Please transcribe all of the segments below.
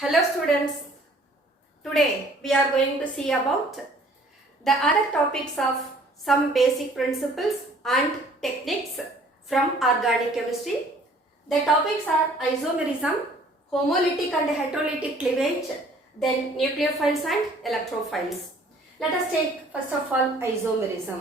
Hello students, today we are going to see about the other topics of some basic principles and techniques from organic chemistry. The topics are isomerism, homolytic and heterolytic cleavage, then nucleophiles and electrophiles. Let us take first of all isomerism.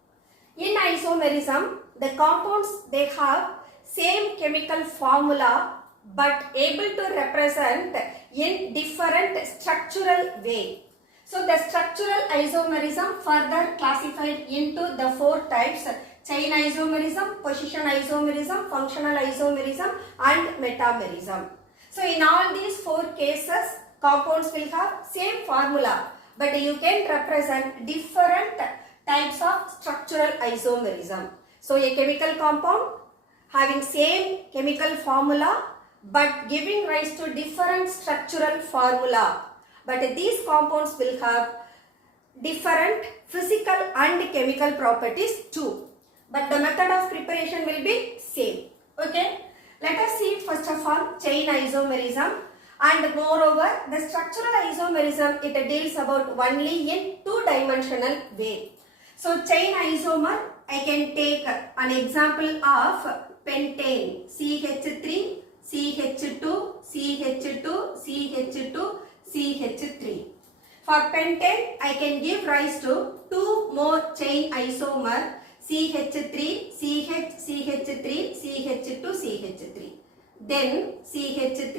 In isomerism, the compounds they have same chemical formula but able to represent in different structural way. So the structural isomerism further classified into the four types: chain isomerism, position isomerism, functional isomerism and metamerism. So in all these four cases, compounds will have same formula but you can represent different types of structural isomerism. So a chemical compound having same chemical formula but giving rise to different structural formula. But these compounds will have different physical and chemical properties too. But the method of preparation will be same. Okay. Let us see first of all chain isomerism, and moreover the structural isomerism it deals about only in two-dimensional way. So chain isomer, I can take an example of pentane CH3 CH2, CH2, CH2, CH3. For pentane, I can give rise to two more chain isomer CH3, CH, CH3, CH2, CH3. Then CH3,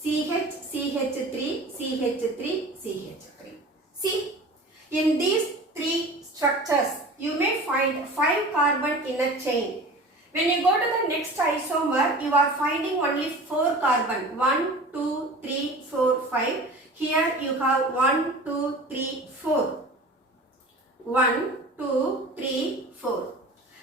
CH, CH3, CH3, CH3. See, in these three structures, you may find 5 carbon in a chain. When you go to the next isomer, you are finding only 4 carbon. 1, 2, 3, 4, 5. Here you have 1, 2, 3, 4. 1, 2, 3, 4.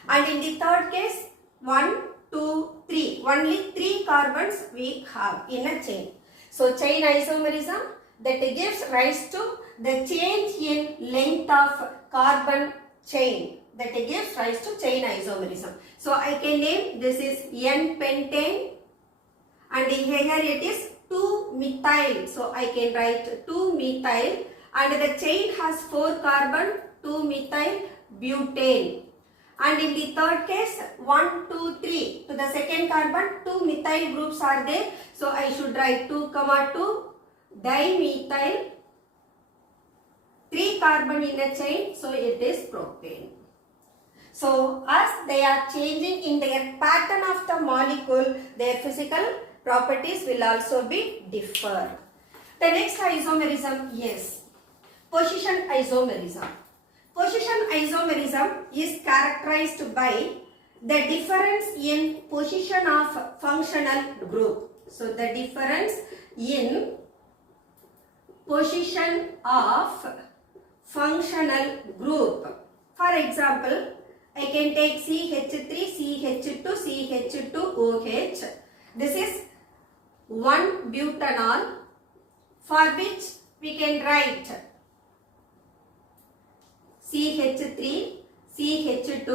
And in the third case, 1, 2, 3. Only 3 carbons we have in a chain. So chain isomerism that gives rise to the change in length of carbon chain. That gives rise to chain isomerism. So I can name this is N-pentane and here it is 2-methyl. So I can write 2-methyl and the chain has 4 carbon, 2-methyl butane. And in the third case 1, 2, 3 to the second carbon 2 methyl groups are there. So I should write 2, 2 dimethyl, 3 carbon in a chain, so it is propane. So as they are changing in their pattern of the molecule, their physical properties will also be differ. The next isomerism is position isomerism. Position isomerism is characterized by the difference in position of functional group. So the difference in position of functional group. For example, I can take CH3, CH2, CH2OH. This is 1 butanol, for which we can write CH3, CH2,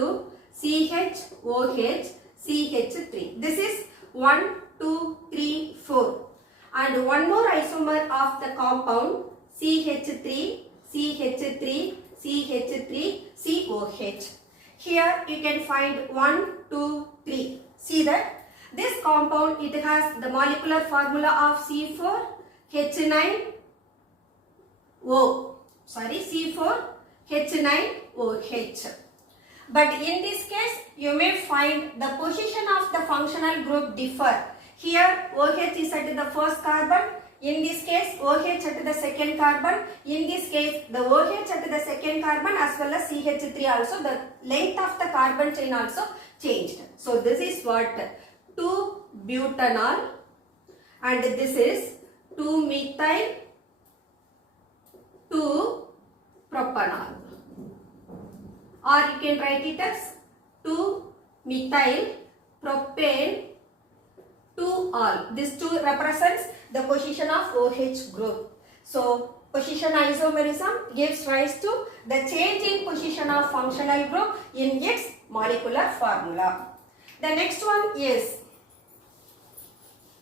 CHOH, CH3. This is 1, 2, 3, 4. And one more isomer of the compound CH3, CH3, CH3, COH. Here you can find 1, 2, 3. See that this compound it has the molecular formula of C4H9O. C4H9OH. But in this case you may find the position of the functional group differ. Here OH is at the first carbon. In this case, OH at the second carbon. In this case, the OH at the second carbon as well as CH3 also, the length of the carbon chain also changed. So this is what 2-butanol and this is 2-methyl 2-propanol. Or you can write it as 2-methyl propane 2-ol. This 2 represents the position of OH group. So position isomerism gives rise to the change in position of functional group in its molecular formula. The next one is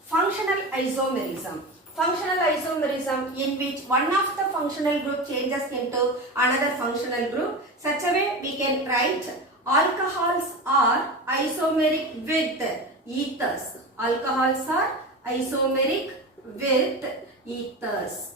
functional isomerism. functional isomerism in which one of the functional group changes into another functional group. Such a way we can write alcohols are isomeric with ethers. Alcohols are isomeric with ethers.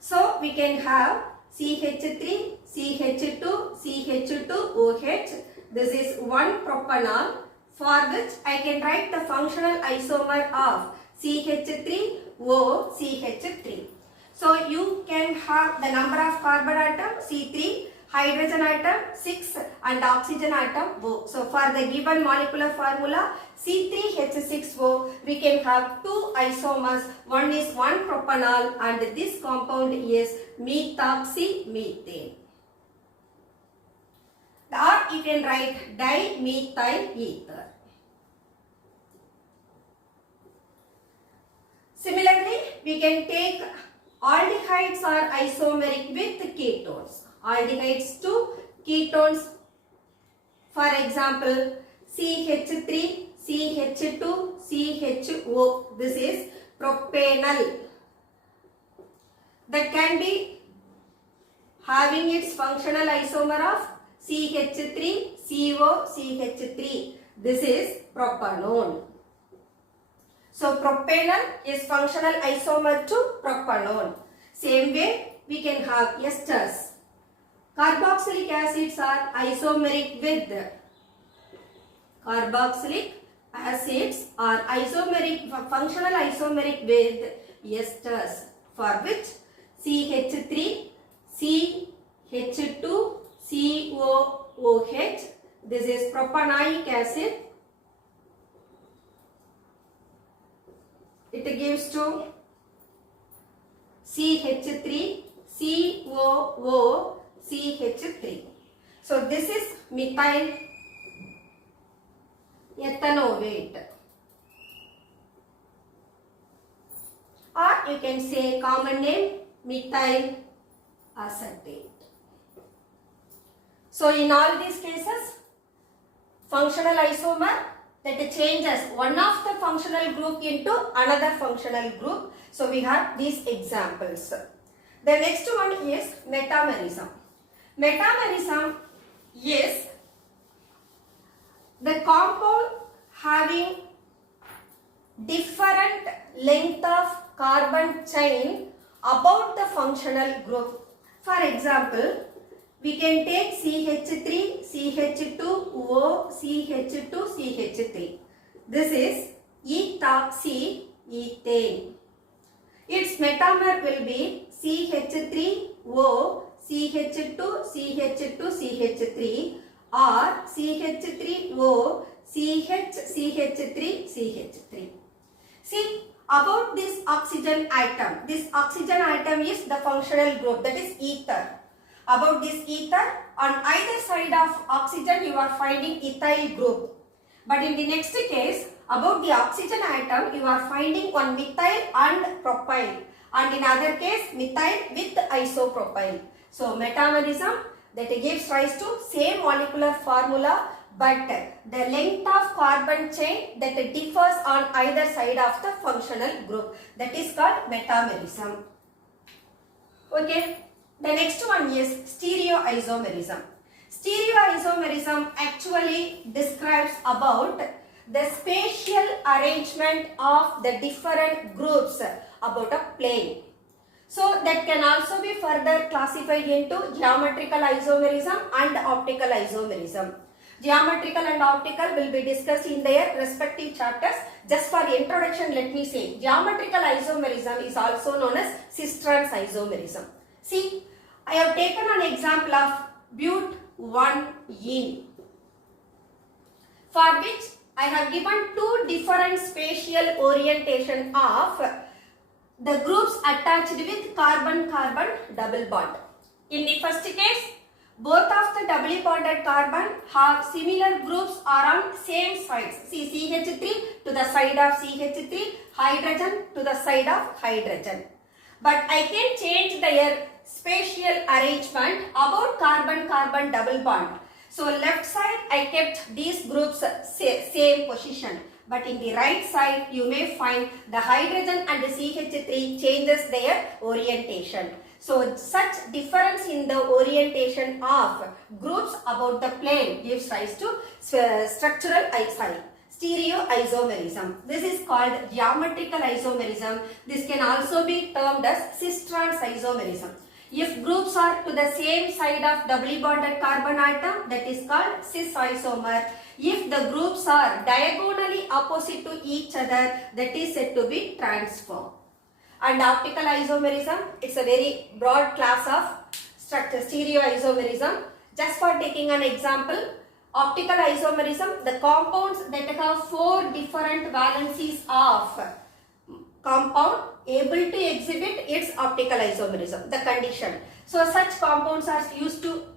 So we can have CH3, CH2, CH2OH. This is one propanol, for which I can write the functional isomer of CH3O CH3. So you can have the number of carbon atom C3, hydrogen atom 6 and oxygen atom O. So for the given molecular formula C3H6O, we can have two isomers. One is 1-propanol and this compound is methoxymethane. Or you can write dimethyl ether. Similarly, we can take aldehydes are isomeric with ketones. Aldehydes to ketones. For example, CH3, CH2, CHO. This is propanol. That can be having its functional isomer of CH3, CO, CH3. This is propanone. So propanol is functional isomer to propanone. Same way we can have esters. Carboxylic acids are isomeric with functional isomeric with esters, for which CH3, CH2, COOH. This is propanoic acid. It gives to CH3, COO, CH3. So this is methyl ethanoate, or you can say common name methyl acetate. So in all these cases, functional isomer that changes one of the functional group into another functional group. So we have these examples. The next one is metamerism. Metamerism is the compound having different length of carbon chain about the functional group. For example, we can take CH3, CH2O, CH2, CH3. This is ethoxyethane. Its metamer will be CH3O, CH2, CH2, CH3 or CH3O, CH3, CH3. See about this oxygen atom. This oxygen atom is the functional group, that is ether. About this ether, on either side of oxygen you are finding ethyl group. But in the next case, about the oxygen atom you are finding one methyl and propyl. And in other case, methyl with isopropyl. So metamerism that gives rise to same molecular formula, but the length of carbon chain that differs on either side of the functional group. That is called metamerism. Okay. The next one is stereoisomerism. Stereoisomerism actually describes about the spatial arrangement of the different groups about a plane. So that can also be further classified into geometrical isomerism and optical isomerism. Geometrical and optical will be discussed in their respective chapters. Just for introduction, let me say geometrical isomerism is also known as cis-trans isomerism. See, I have taken an example of but1ene, for which I have given two different spatial orientation of the groups attached with carbon-carbon double bond. In the first case, both of the doubly bonded carbon have similar groups are on same sides. See, CH3 to the side of CH3, hydrogen to the side of hydrogen. But I can change their spatial arrangement about carbon-carbon double bond. So left side I kept these groups same position, but in the right side you may find the hydrogen and the CH3 changes their orientation. So such difference in the orientation of groups about the plane gives rise to structural stereoisomerism. This is called geometrical isomerism. This can also be termed as cis-trans isomerism. If groups are to the same side of doubly bonded carbon atom, that is called cis isomer. If the groups are diagonally opposite to each other, that is said to be transform. And optical isomerism, it's a very broad class of structure, stereoisomerism. Just for taking an example, optical isomerism, the compounds that have 4 different valencies of compound able to exhibit its optical isomerism, the condition. So such compounds are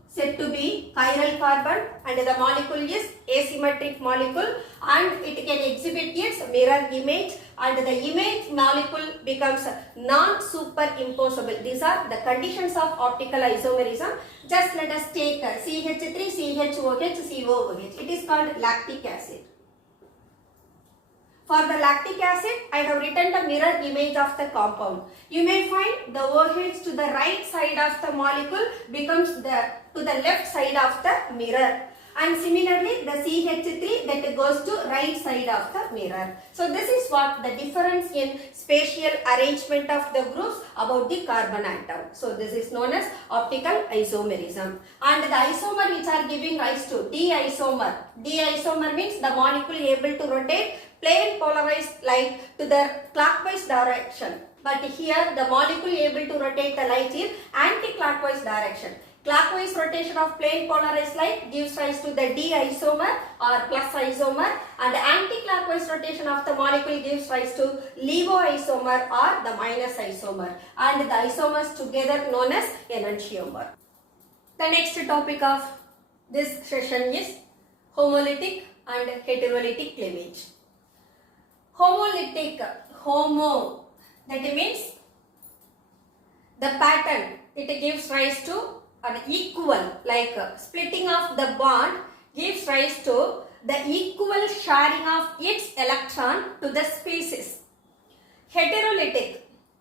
said to be chiral carbon, and the molecule is asymmetric molecule, and it can exhibit its mirror image, and the image molecule becomes non-superimposable. These are the conditions of optical isomerism. Just let us take CH3, CHOH, COOH. It is called lactic acid. For the lactic acid, I have written the mirror image of the compound. You may find the OH to the right side of the molecule becomes to the left side of the mirror. And similarly, the CH3 that goes to right side of the mirror. So this is what the difference in spatial arrangement of the groups about the carbon atom. So this is known as optical isomerism. And the isomer which are giving rise to D-isomer. D-isomer means the molecule able to rotate plane polarized light to the clockwise direction. But here the molecule able to rotate the light in anti-clockwise direction. Clockwise rotation of plane polarized light gives rise to the D-isomer or plus isomer, and anti-clockwise rotation of the molecule gives rise to levo-isomer or the minus isomer, and the isomers together known as enantiomer. The next topic of this session is homolytic and heterolytic cleavage. Homolytic, homo, that means the pattern, it gives rise to an equal, like splitting of the bond gives rise to the equal sharing of its electron to the species. Heterolytic,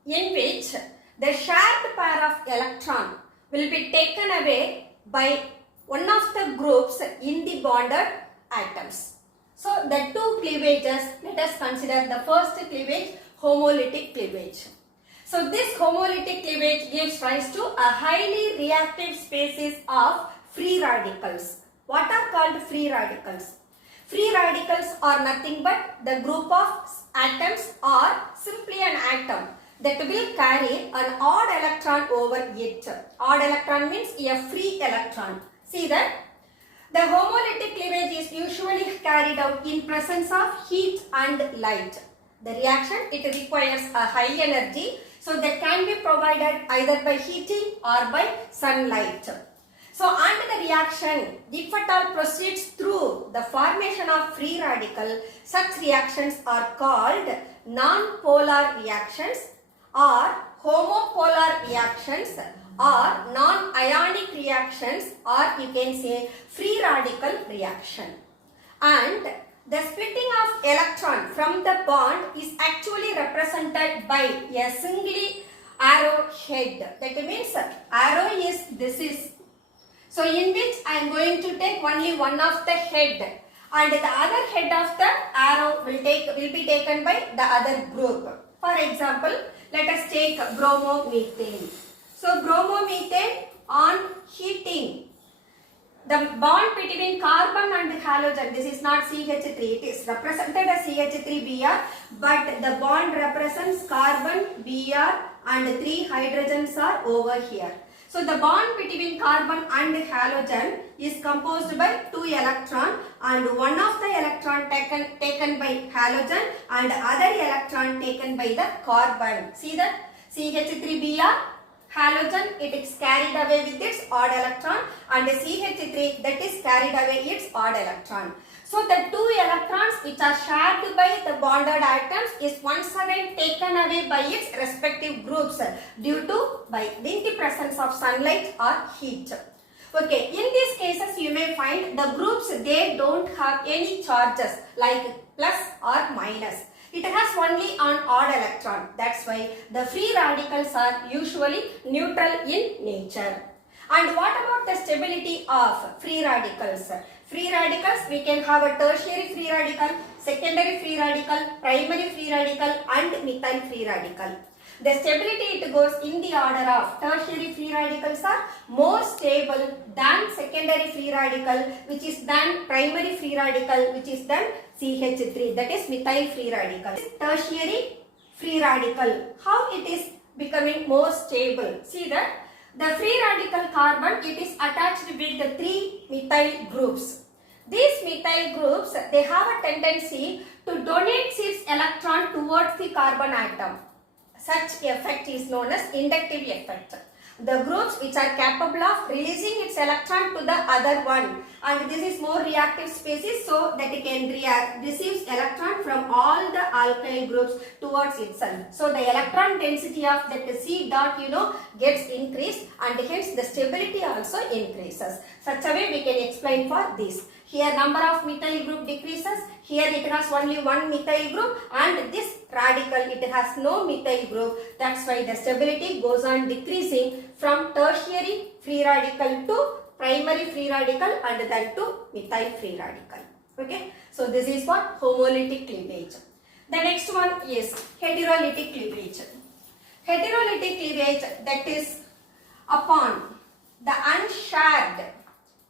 in which the shared pair of electron will be taken away by one of the groups in the bonded atoms. So the two cleavages, let us consider the first cleavage, homolytic cleavage. So this homolytic cleavage gives rise to a highly reactive species of free radicals. What are called free radicals? Free radicals are nothing but the group of atoms or simply an atom that will carry an odd electron over it. Odd electron means a free electron. See that? The homolytic cleavage is usually carried out in presence of heat and light. The reaction, it requires a high energy, so that can be provided either by heating or by sunlight. So under the reaction, if at all proceeds through the formation of free radical, such reactions are called non-polar reactions or homopolar reactions or non-ionic reactions, or you can say free radical reaction. And the splitting of electron from the bond is actually represented by a single arrow head. That means arrow is this. So in which I am going to take only one of the head, and the other head of the arrow will be taken by the other group. For example, let us take bromomethane. So bromomethane, on heating, the bond between carbon and halogen, this is not CH3, it is represented as CH3Br, but the bond represents carbon, Br, and 3 hydrogens are over here. So the bond between carbon and halogen is composed by 2 electrons, and one of the electron taken by halogen and other electron taken by the carbon. See that? CH3Br, halogen, it is carried away with its odd electron, and CH3 that is carried away its odd electron. So the 2 electrons which are shared by the bonded atoms is once again taken away by its respective groups due to the presence of sunlight or heat. Okay, in these cases you may find the groups, they don't have any charges, like plus or minus. It has only an odd electron. That's why the free radicals are usually neutral in nature. And what about the stability of free radicals? Free radicals, we can have a tertiary free radical, secondary free radical, primary free radical and methyl free radical. The stability, it goes in the order of tertiary free radicals are more stable than secondary free radical, which is than primary free radical, which is than CH3, that is methyl free radical. Tertiary free radical, how it is becoming more stable? See that the free radical carbon, it is attached with the 3 methyl groups. These methyl groups, they have a tendency to donate its electron towards the carbon atom. Such effect is known as inductive effect. The groups which are capable of releasing its electron to the other one, and this is more reactive species, so that it can receives electron from all the alkyl groups towards itself. So the electron density of that C dot gets increased, and hence the stability also increases. Such a way we can explain for this. Here number of methyl group decreases, here it has only one methyl group, and this radical, it has no methyl group. That's why the stability goes on decreasing from tertiary free radical to primary free radical and then to methyl free radical. Okay, so this is what homolytic cleavage. The next one is heterolytic cleavage. Heterolytic cleavage, that is upon the unshared,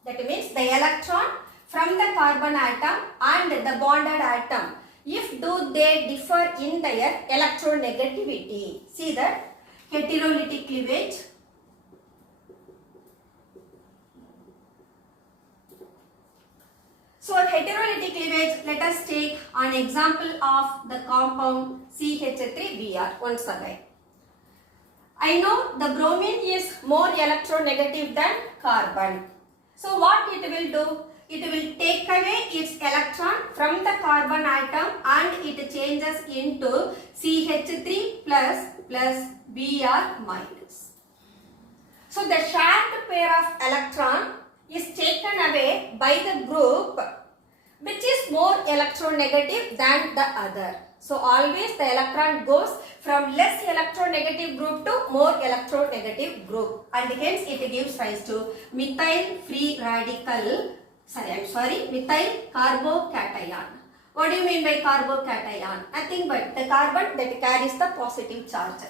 that means the electron from the carbon atom and the bonded atom, if do they differ in their electronegativity. See that heterolytic cleavage. So heterolytic cleavage, let us take an example of the compound CH3Br once again. I know the bromine is more electronegative than carbon. So what it will do? It will take away its electron from the carbon atom and it changes into CH3 plus Br minus. So the shared pair of electron is taken away by the group which is more electronegative than the other. So always the electron goes from less electronegative group to more electronegative group, and hence it gives rise to methyl free radical. Methyl carbocation. What do you mean by carbocation? Nothing but the carbon that carries the positive charge.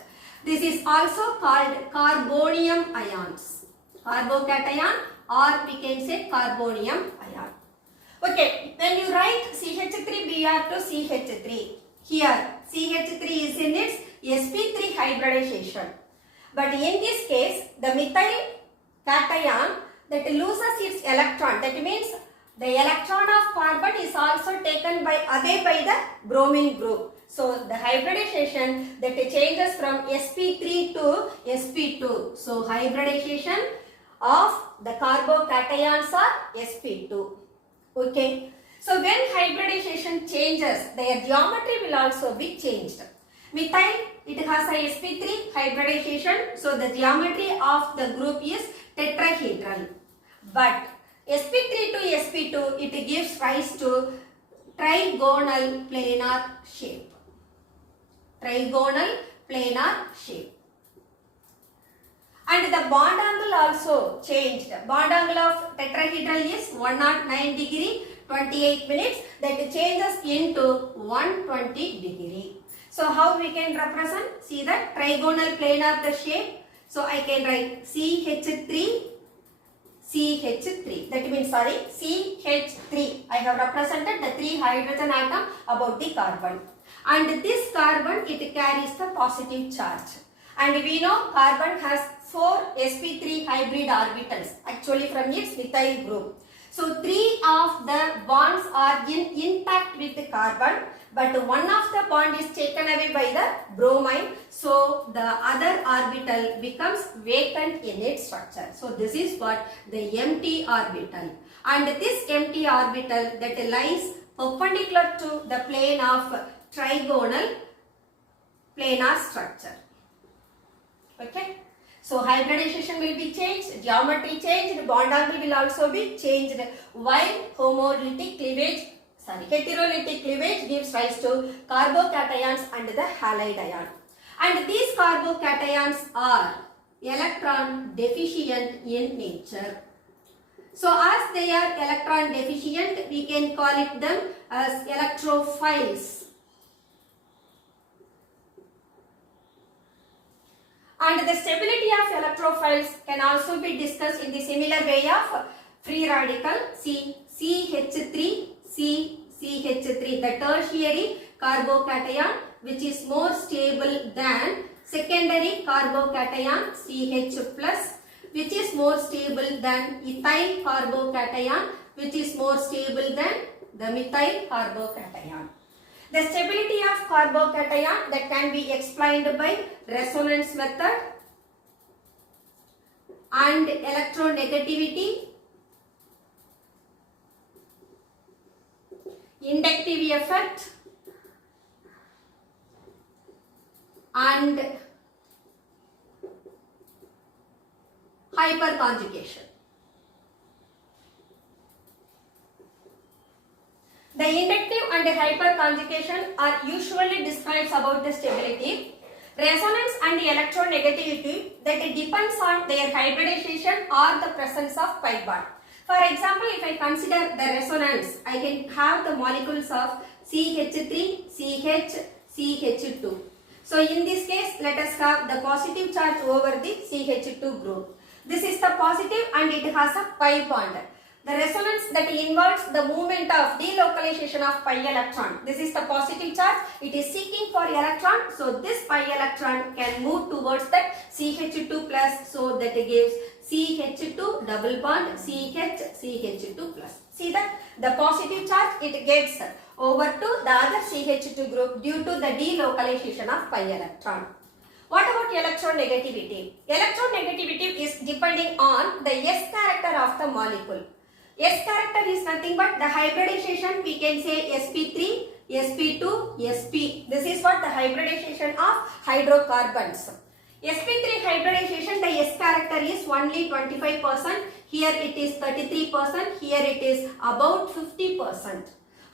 This is also called carbonium ions. Carbocation, or we can say carbonium ion. Okay, when you write CH3Br to CH3, here CH3 is in its sp3 hybridization. But in this case, the methyl cation that loses its electron, that means the electron of carbon is also taken by the bromine group. So the hybridization that changes from sp3 to sp2. So hybridization of the carbocations are sp2. Okay. So when hybridization changes, their geometry will also be changed. Methyl, it has a sp3 hybridization, so the geometry of the group is tetrahedral. But sp3 to sp2, it gives rise to trigonal planar shape. Trigonal planar shape. And the bond angle also changed. Bond angle of tetrahedral is 109 degree 28 minutes. That changes into 120 degree. So how we can represent? See that trigonal planar the shape. So I can write CH3. That means CH3. I have represented the 3 hydrogen atom about the carbon. And this carbon, it carries the positive charge. And we know carbon has 4 sp3 hybrid orbitals actually from its methyl group. So 3 of the bonds are intact with the carbon, but one of the bond is taken away by the bromine. So the other orbital becomes vacant in its structure. So this is what the empty orbital. And this empty orbital that lies perpendicular to the plane of trigonal planar structure. Okay. So hybridization will be changed, geometry changed, bond angle will also be changed, while heterolytic cleavage gives rise to carbocations and the halide ion. And these carbocations are electron deficient in nature. So as they are electron deficient, we can call it them as electrophiles. And the stability of electrophiles can also be discussed in the similar way of free radical CH3, CH3, the tertiary carbocation, which is more stable than secondary carbocation CH plus, which is more stable than ethyl carbocation, which is more stable than the methyl carbocation. The stability of carbocation that can be explained by resonance method and electronegativity, inductive effect and hyperconjugation. The inductive and hyperconjugation are usually described about the stability. Resonance and electronegativity that depends on their hybridization or the presence of pi bond. For example, if I consider the resonance, I can have the molecules of CH3, CH, CH2. So in this case, let us have the positive charge over the CH2 group. This is the positive and it has a pi bond. The resonance that involves the movement of delocalization of pi electron. This is the positive charge. It is seeking for electron. So this pi electron can move towards that CH2 plus. So that gives CH2 double bond CH, CH2 plus. See that the positive charge it gets over to the other CH2 group due to the delocalization of pi electron. What about electronegativity? Electronegativity is depending on the S character of the molecule. S character is nothing but the hybridization. We can say sp3, sp2, sp. This is what the hybridization of hydrocarbons. sp3 hybridization, the S character is only 25%. Here it is 33%. Here it is about 50%.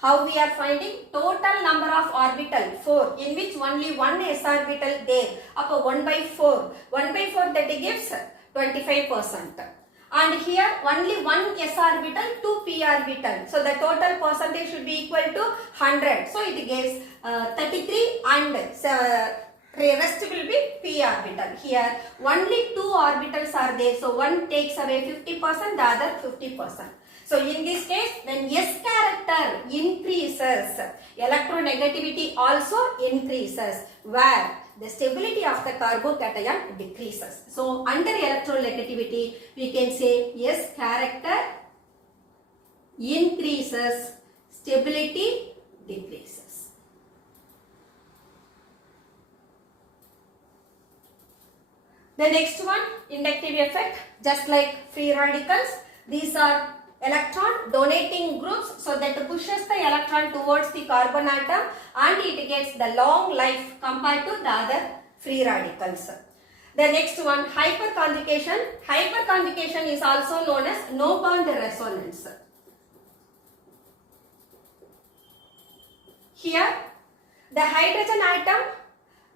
How we are finding? Total number of orbital 4, in which only one s orbital there. Up 1 by 4. 1 by 4 that gives 25%. And here only one s orbital, 2 p orbital. So the total percentage should be equal to 100. So it gives 33 and rest will be p orbital. Here only 2 orbitals are there. So one takes away 50%, the other 50%. So in this case, when S character increases, electronegativity also increases, where the stability of the carbocation decreases. So under electronegativity, we can say S character increases, stability decreases. The next one, inductive effect, just like free radicals, these are electron donating groups, so that pushes the electron towards the carbon atom and it gets the long life compared to the other free radicals. The next one, hyperconjugation. Hyperconjugation is also known as no bond resonance. Here the hydrogen atom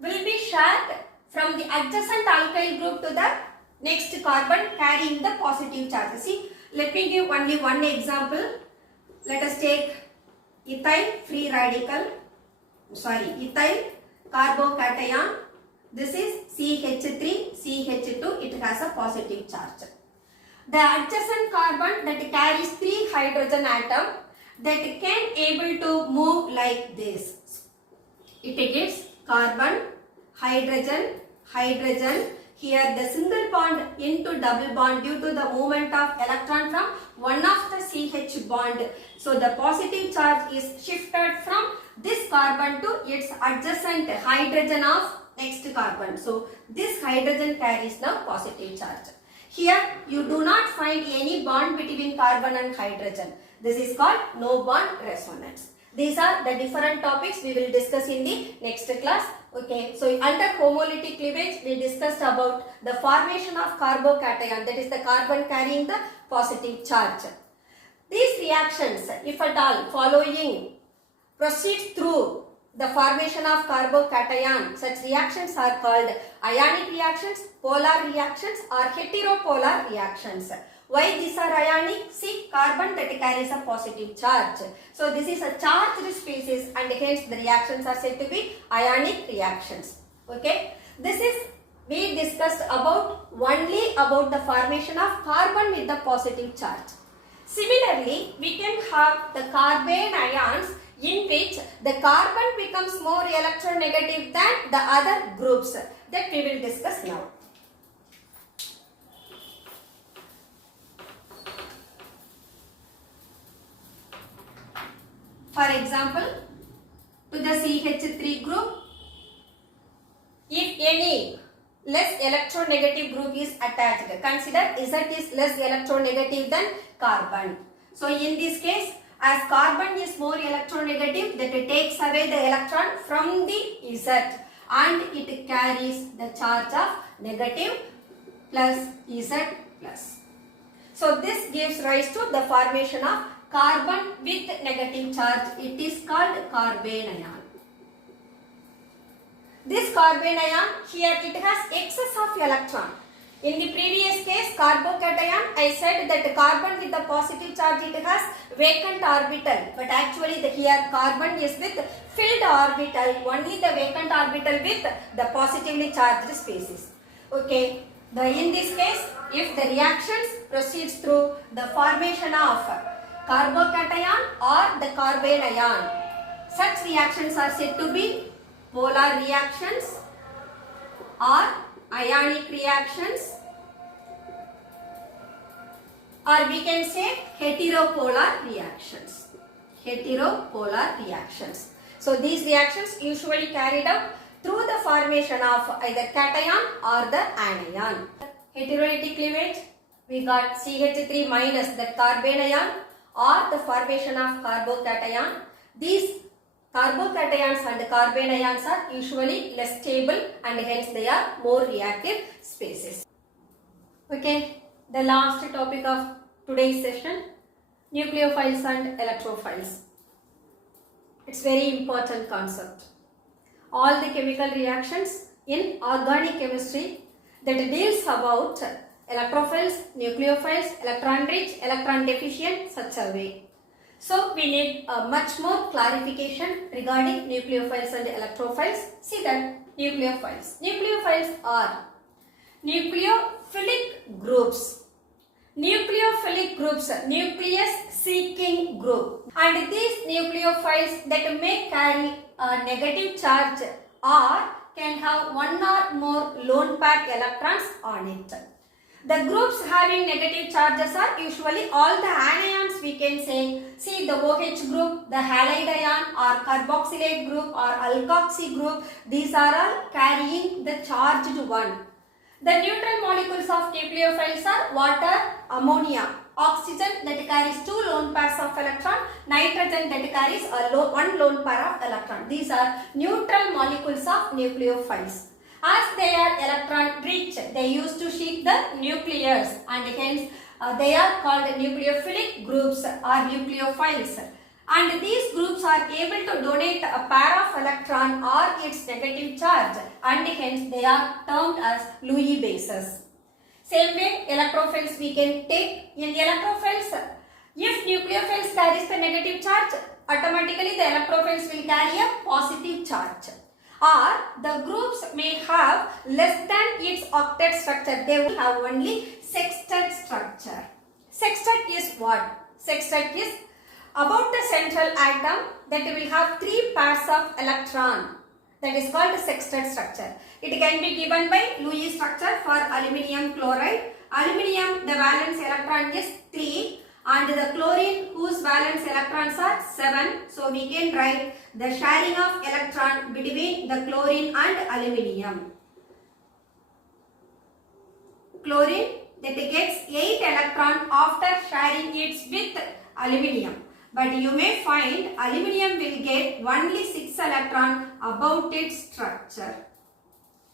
will be shared from the adjacent alkyl group to the next carbon carrying the positive charge. See, let me give only one example. Let us take ethyl free radical, ethyl carbocation. This is CH3, CH2, it has a positive charge. The adjacent carbon that carries 3 hydrogen atom that can able to move like this. It gives carbon, hydrogen, hydrogen. Here the single bond into double bond due to the movement of electron from one of the CH bond. So the positive charge is shifted from this carbon to its adjacent hydrogen of next carbon. So this hydrogen carries the positive charge. Here you do not find any bond between carbon and hydrogen. This is called no bond resonance. These are the different topics we will discuss in the next class. Okay, so under homolytic cleavage we discussed about the formation of carbocation, that is the carbon carrying the positive charge. These reactions, if at all following, proceeds through the formation of carbocation. Such reactions are called ionic reactions, polar reactions or heteropolar reactions. Why these are ionic? See, carbon that carries a positive charge. So this is a charged species and hence the reactions are said to be ionic reactions. Okay. This is we discussed only about the formation of carbon with the positive charge. Similarly, we can have the carbene ions in which the carbon becomes more electronegative than the other groups that we will discuss now. For example, to the CH3 group, if any less electronegative group is attached, consider Z is less electronegative than carbon. So in this case, as carbon is more electronegative, that it takes away the electron from the Z and it carries the charge of negative plus Z plus. So this gives rise to the formation of carbon with negative charge. It is called carbene ion. This carbene ion, here it has excess of electron. In the previous case, carbocation, I said that carbon with the positive charge, it has vacant orbital. But actually here carbon is with filled orbital, only the vacant orbital with the positively charged species. Okay. In this case, if the reactions proceeds through the formation of carbocation or the carbene ion, such reactions are said to be polar reactions or ionic reactions, or we can say heteropolar reactions. Heteropolar reactions. So these reactions usually carried out through the formation of either cation or the anion. Heterolytic cleavage, we got CH3 minus that carbene ion or the formation of carbocation. These carbocations and carbene ions are usually less stable and hence they are more reactive species. Okay, the last topic of today's session, nucleophiles and electrophiles. It's very important concept. All the chemical reactions in organic chemistry that deals about electrophiles, nucleophiles, electron rich, electron deficient, such a way. So we need much more clarification regarding nucleophiles and electrophiles. See that nucleophiles. Nucleophiles are nucleophilic groups. Nucleophilic groups, nucleus seeking group. And these nucleophiles that may carry a negative charge or can have one or more lone pair electrons on it. The groups having negative charges are usually all the anions, we can say. See the OH group, the halide ion or carboxylate group or alkoxy group, these are all carrying the charged one. The neutral molecules of nucleophiles are water, ammonia, oxygen that carries two lone pairs of electron, nitrogen that carries one lone pair of electron. These are neutral molecules of nucleophiles. As they are electron rich, they used to sheet the nucleus and hence they are called nucleophilic groups or nucleophiles. And these groups are able to donate a pair of electron or its negative charge and hence they are termed as Lewis bases. Same way electrophiles we can take. In electrophiles, if nucleophiles carries the negative charge, automatically the electrophiles will carry a positive charge. Or the groups may have less than its octet structure. They will have only sextet structure. Sextet is what? Sextet is about the central atom that will have 3 pairs of electron. That is called sextet structure. It can be given by Lewis structure for aluminium chloride. Aluminium, the valence electron is 3 and the chlorine whose valence electrons are 7. So we can write the sharing of electron between the chlorine and aluminium. Chlorine that gets 8 electron after sharing it with aluminium. But you may find aluminium will get only 6 electron about its structure.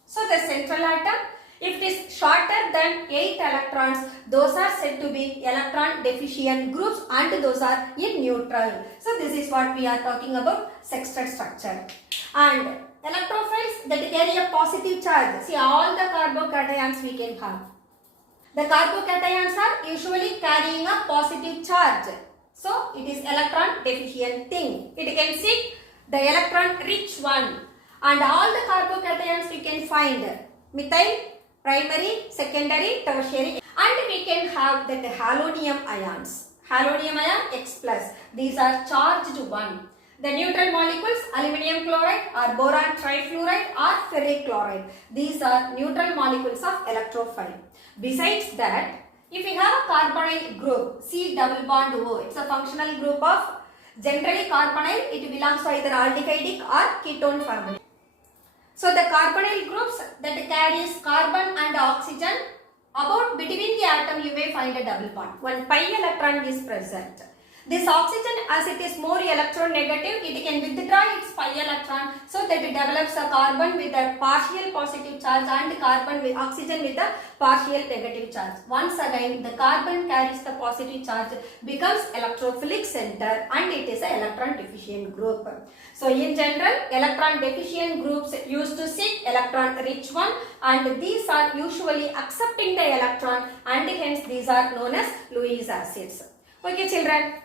So the central atom If it is shorter than 8 electrons, those are said to be electron deficient groups and those are in neutral. So this is what we are talking about, sextet structure. And electrophiles that carry a positive charge. See, all the carbocations we can have. The carbocations are usually carrying a positive charge. So it is electron deficient thing. It can see the electron rich one. And all the carbocations we can find methyl, primary, secondary, tertiary, and we can have that halonium ions. Halonium ion X plus. These are charged one. The neutral molecules, aluminium chloride or boron trifluoride or ferric chloride. These are neutral molecules of electrophile. Besides that, if we have a carbonyl group, C double bond O, it's a functional group of generally carbonyl. It belongs to either aldehydic or ketone family. So the carbonyl groups that carries carbon and oxygen, about between the atom you may find a double bond. One pi electron is present. This oxygen, as it is more electronegative, it can withdraw its pi electron, so that it develops a carbon with a partial positive charge and carbon with oxygen with a partial negative charge. Once again, the carbon carries the positive charge, becomes electrophilic center, and it is an electron deficient group. So in general, electron deficient groups used to seek electron rich one, and these are usually accepting the electron, and hence these are known as Lewis acids. Okay children,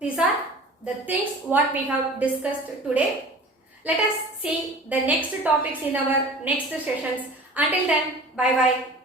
these are the things what we have discussed today. Let us see the next topics in our next sessions. Until then, bye bye.